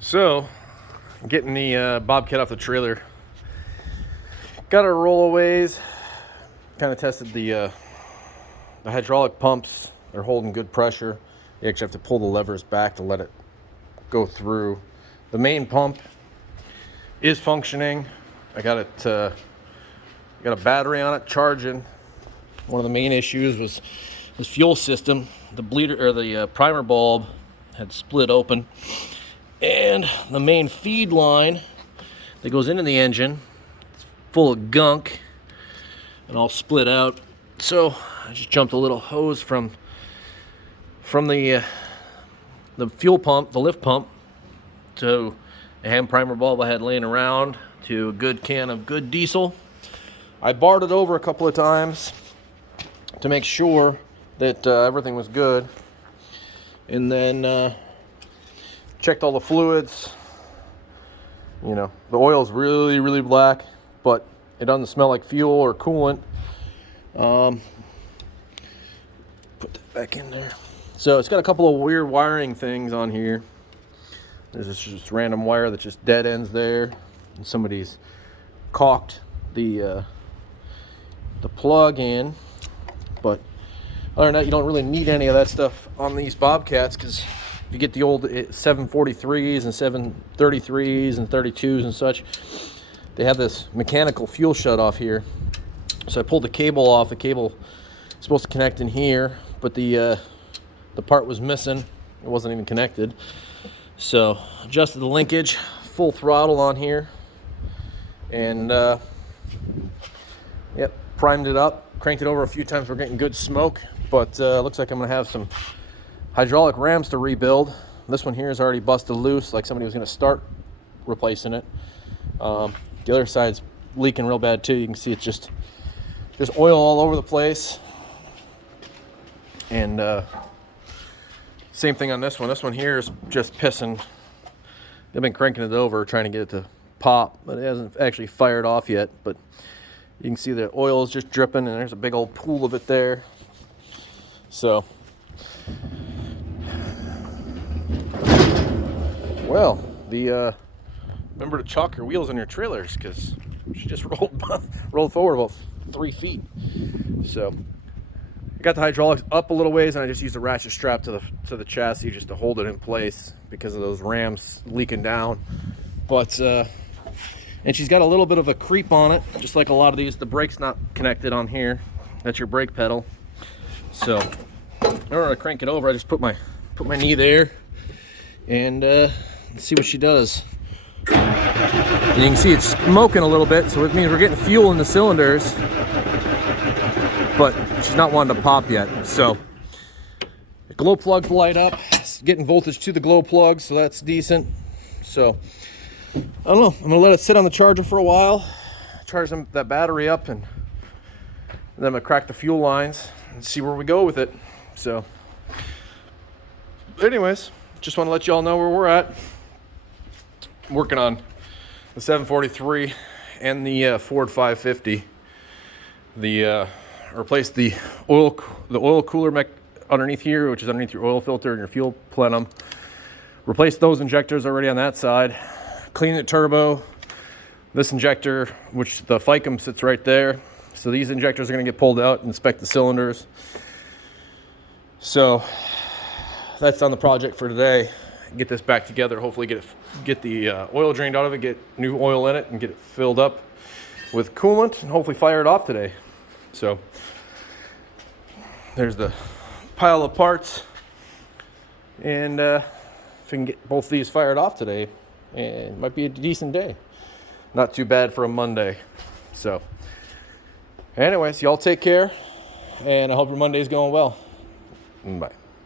So, getting the bobcat off the trailer. Got our rollaways. Kind of tested the hydraulic pumps. They're holding good pressure. You actually have to pull the levers back to let it go through. The main pump is functioning. I got it. Got a battery on it charging. One of the main issues was the fuel system. The bleeder or the primer bulb had split open, and the main feed line that goes into the engine is full of gunk and all split out. So I just jumped a little hose from the fuel pump, the lift pump, to a hand primer bulb I had laying around, to a good can of good diesel. I barred it over a couple of times to make sure that everything was good, and then checked all the fluids. You know, the oil's really black, but it doesn't smell like fuel or coolant. Put that back in there. So it's got a couple of weird wiring things on here. There's this just random wire that just dead ends there, and somebody's caulked the plug in. But other than that, you don't really need any of that stuff on these bobcats, because if you get the old 743s and 733s and 32s and such, they have this mechanical fuel shut off here. So I pulled the cable off. The cable is supposed to connect in here, but the part was missing. It wasn't even connected. So adjusted the linkage, full throttle on here, and yep, primed it up. Cranked it over a few times. We're getting good smoke, but looks like I'm gonna have some hydraulic rams to rebuild. This one here is already busted loose, like somebody was gonna start replacing it. The other side's leaking real bad too. You can see it's just there's oil all over the place. And same thing on this one. This one here is just pissing. They've been cranking it over, trying to get it to pop, but it hasn't actually fired off yet. But you can see the oil is just dripping, and there's a big old pool of it there. So, well, remember to chalk your wheels on your trailers, because she just rolled forward about 3 feet. So I got the hydraulics up a little ways, and I just used a ratchet strap to the chassis just to hold it in place because of those rams leaking down. But and she's got a little bit of a creep on it, just like a lot of these. The brake's not connected on here. That's your brake pedal. So in order to crank it over, I just put my knee there, and let's see what she does. And you can see it's smoking a little bit, so it means we're getting fuel in the cylinders, but she's not wanting to pop yet. So the glow plugs light up. It's getting voltage to the glow plugs, so that's decent. So I don't know. I'm gonna let it sit on the charger for a while, charge that battery up, and then I'm gonna crack the fuel lines and see where we go with it. So anyways, just want to let you all know where we're at. I'm working on the 743 and the Ford 550. Replace the oil cooler underneath here, which is underneath your oil filter and your fuel plenum. Replace those injectors already on that side. Clean the turbo. This injector, which the ficum sits right there. So these injectors are going to get pulled out, inspect the cylinders. So that's on the project for today. Get this back together. Hopefully get the oil drained out of it, get new oil in it, and get it filled up with coolant, and hopefully fire it off today. So there's the pile of parts, and if we can get both these fired off today, it might be a decent day. Not too bad for a Monday. So anyways, y'all take care, and I hope your Monday's going well. Bye.